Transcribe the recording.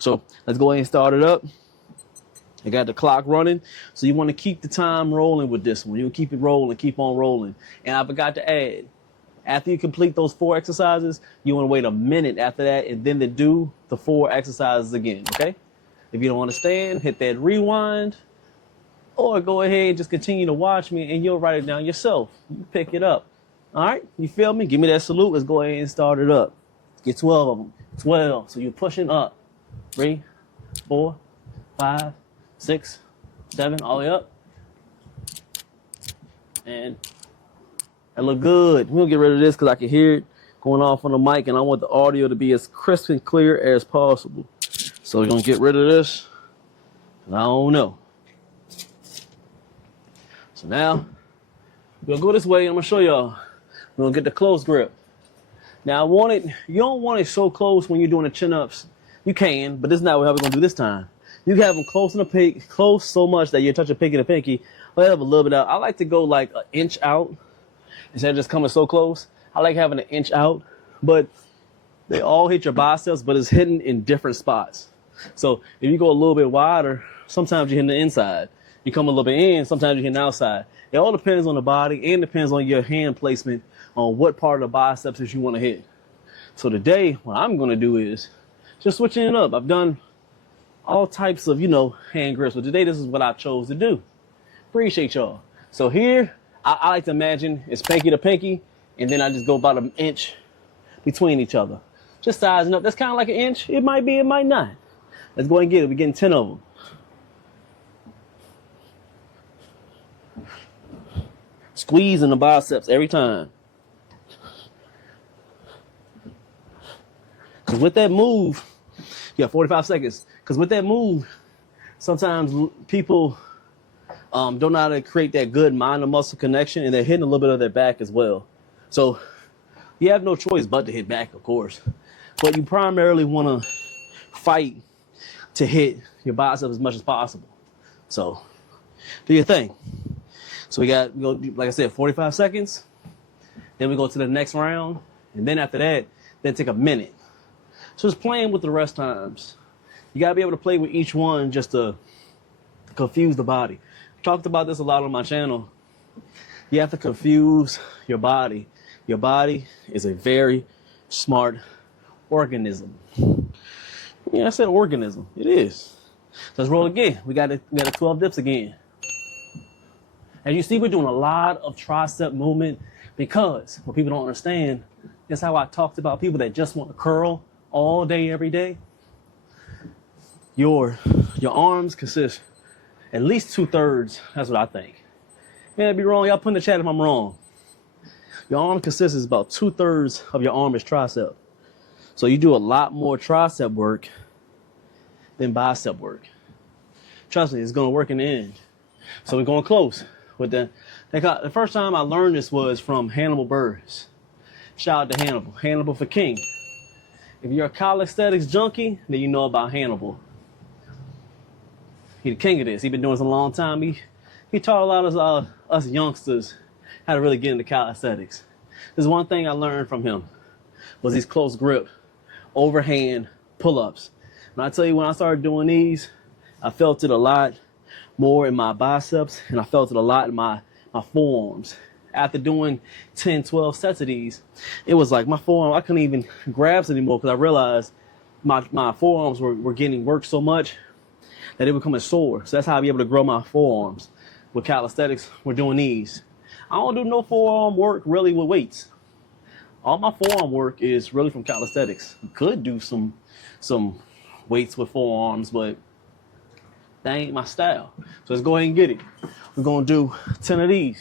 So let's go ahead and start it up. I got the clock running. So you want to keep the time rolling with this one. You keep it rolling, keep on rolling. And I forgot to add, after you complete those 4 exercises, you want to wait a minute after that and then to do the 4 exercises again, okay? If you don't understand, hit that rewind or go ahead and just continue to watch me and you'll write it down yourself. You pick it up. All right, you feel me? Give me that salute. Let's go ahead and start it up. Get 12 of them. 12. So you're pushing up. 3, 4, 5, 6, 7, all the way up. And that look good. We'll get rid of this because I can hear it going off on the mic and I want the audio to be as crisp and clear as possible. So we're going to get rid of this. I don't know. So now we're going to go this way and I'm going to show y'all. We're going to get the close grip. Now you don't want it so close when you're doing the chin-ups. You can, but this is not how we're going to do this time. You can have them close in the pinky, close so much that you touch a pinky to pinky. I'll have a little bit out. I like to go like an inch out instead of just coming so close. I like having an inch out, but they all hit your biceps, but it's hidden in different spots. So if you go a little bit wider, sometimes you hit the inside. You come a little bit in, sometimes you hit the outside. It all depends on the body and depends on your hand placement on what part of the biceps that you want to hit. So today, what I'm going to do is just switching it up. I've done all types of, hand grips, but today this is what I chose to do. Appreciate y'all. So here, I like to imagine it's pinky to pinky, and then I just go about an inch between each other. Just sizing up. That's kind of like an inch. It might be, it might not. Let's go ahead and get it. We're getting 10 of them. Squeezing the biceps every time. Because with that move, you got 45 seconds. Because with that move, sometimes people don't know how to create that good mind to muscle connection, and they're hitting a little bit of their back as well. So you have no choice but to hit back, of course. But you primarily want to fight to hit your biceps as much as possible. So do your thing. So we go, like I said, 45 seconds. Then we go to the next round. And then after that, then take a minute. So just playing with the rest times. You got to be able to play with each one just to confuse the body. I talked about this a lot on my channel. You have to confuse your body. Your body is a very smart organism. Yeah, I said organism. It is. So let's roll again. We got the 12 dips again. As you see, we're doing a lot of tricep movement because what people don't understand is how I talked about people that just want to curl all day, every day. Your arms consist at least 2/3. That's what I think. Man, I'd be wrong. Y'all put in the chat if I'm wrong. Your arm consists of about 2/3 of your arm is tricep. So you do a lot more tricep work than bicep work. Trust me, it's going to work in the end. So we're going close with the first time I learned this was from Hannibal Buress. Shout out to Hannibal. Hannibal for king. If you're a calisthenics junkie, then you know about Hannibal. He's the king of this. He's been doing this a long time. He taught a lot of us youngsters how to really get into calisthenics. There's one thing I learned from him was these close grip, overhand pull-ups. And I tell you, when I started doing these, I felt it a lot more in my biceps, and I felt it a lot in my forearms. After doing 10, 12 sets of these, it was like my forearm, I couldn't even grab anymore because I realized my forearms were getting worked so much that they were becoming sore. So that's how I be able to grow my forearms. With calisthenics, we're doing these. I don't do no forearm work really with weights. All my forearm work is really from calisthenics. You could do some weights with forearms, but that ain't my style. So let's go ahead and get it. We're going to do 10 of these.